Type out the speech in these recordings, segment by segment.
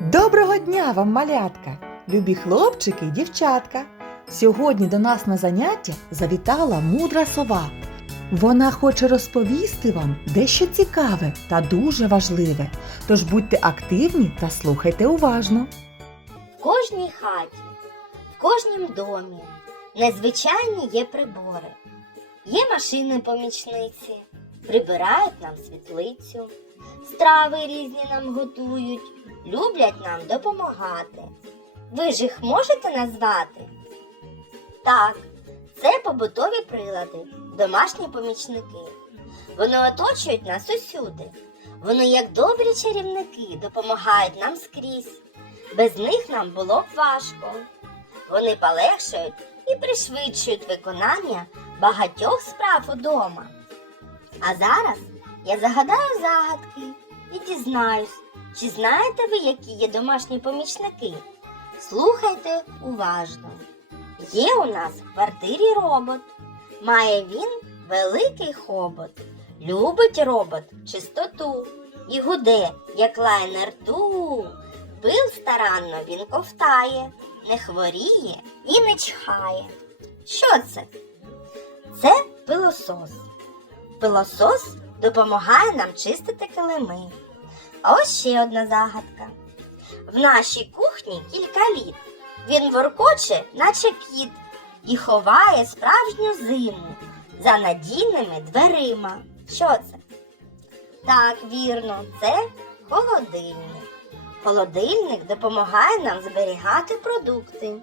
Доброго дня вам, малятка, любі хлопчики і дівчатка. Сьогодні до нас на заняття завітала мудра сова. Вона хоче розповісти вам дещо цікаве та дуже важливе. Тож будьте активні та слухайте уважно. В кожній хаті, в кожнім домі незвичайні є прибори. Є машини-помічниці, прибирають нам світлицю, страви різні нам готують, люблять нам допомагати. Ви ж їх можете назвати? Так, це побутові прилади, домашні помічники. Вони оточують нас усюди. Вони, як добрі чарівники, допомагають нам скрізь. Без них нам було б важко. Вони полегшують і пришвидшують виконання багатьох справ удома. А зараз я загадаю загадки і дізнаюсь, чи знаєте ви, які є домашні помічники? Слухайте уважно. Є у нас в квартирі робот. Має він великий хобот. Любить робот чистоту і гуде, як лайнер ту. Пил старанно він ковтає, не хворіє і не чхає. Що це? Це пилосос. Пилосос допомагає нам чистити килими. А ось ще одна загадка. В нашій кухні кілька літ. Він воркоче, наче кіт, і ховає справжню зиму за надійними дверима. Що це? Так, вірно, це холодильник. Холодильник допомагає нам зберігати продукти.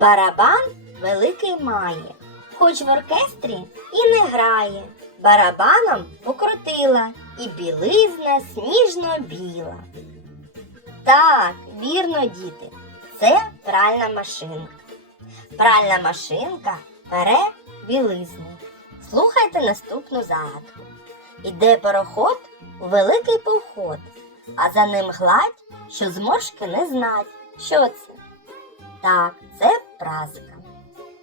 Барабан великий має, хоч в оркестрі і не грає. Барабаном покрутила і білизна сніжно-біла. Так, вірно, діти, це пральна машинка. Пральна машинка пере білизну. Слухайте наступну загадку. Іде пароход у великий поход, а за ним гладь, що зморшки не знать. Що це? Так, це праска.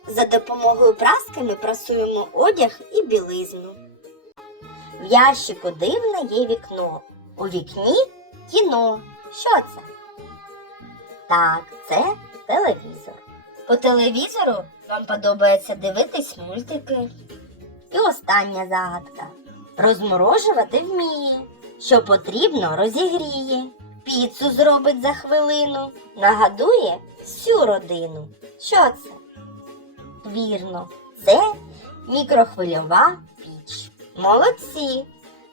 За допомогою праски ми прасуємо одяг і білизну. В ящику дивне є вікно. У вікні кіно. Що це? Так, це телевізор. По телевізору вам подобається дивитись мультики. І остання загадка. Розморожувати вміє. Що потрібно, розігріє. Піцу зробить за хвилину, нагадує всю родину. Що це? Вірно, це мікрохвильова піч. Молодці!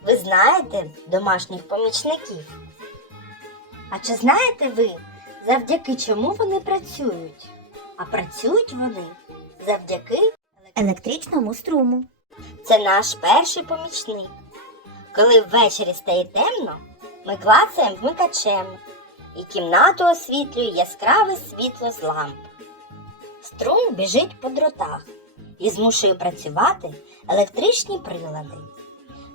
Ви знаєте домашніх помічників. А чи знаєте ви, завдяки чому вони працюють? А працюють вони завдяки електричному струму. Це наш перший помічник. Коли ввечері стає темно, ми клацаємо вмикачем, і кімнату освітлює яскраве світло з ламп. Струм біжить по дротах і змушує працювати електричні прилади.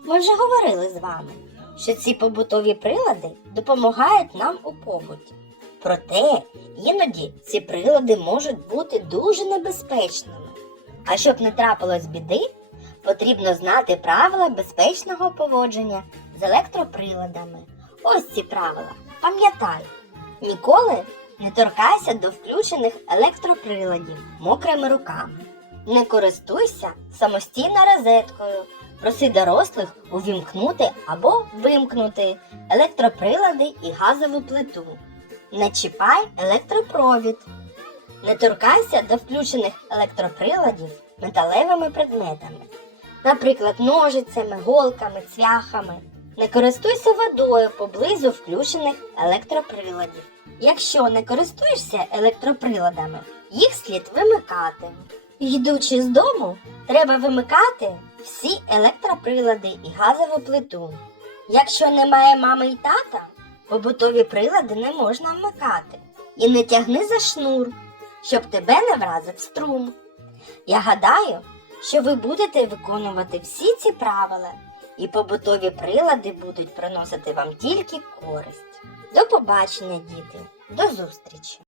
Ми вже говорили з вами, що ці побутові прилади допомагають нам у побуті. Проте іноді ці прилади можуть бути дуже небезпечними. А щоб не трапилось біди, потрібно знати правила безпечного поводження з електроприладами. Ось ці правила. Пам'ятай, ніколи не торкайся до включених електроприладів мокрими руками. Не користуйся самостійно розеткою. Проси дорослих увімкнути або вимкнути електроприлади і газову плиту. Не чіпай електропровід. Не торкайся до включених електроприладів металевими предметами, наприклад, ножицями, голками, цвяхами. Не користуйся водою поблизу включених електроприладів. Якщо не користуєшся електроприладами, їх слід вимикати. Йдучи з дому, треба вимикати всі електроприлади і газову плиту. Якщо немає мами і тата, побутові прилади не можна вмикати. І не тягни за шнур, щоб тебе не вразив струм. Я гадаю, що ви будете виконувати всі ці правила, і побутові прилади будуть приносити вам тільки користь. До побачення, діти, до зустрічі!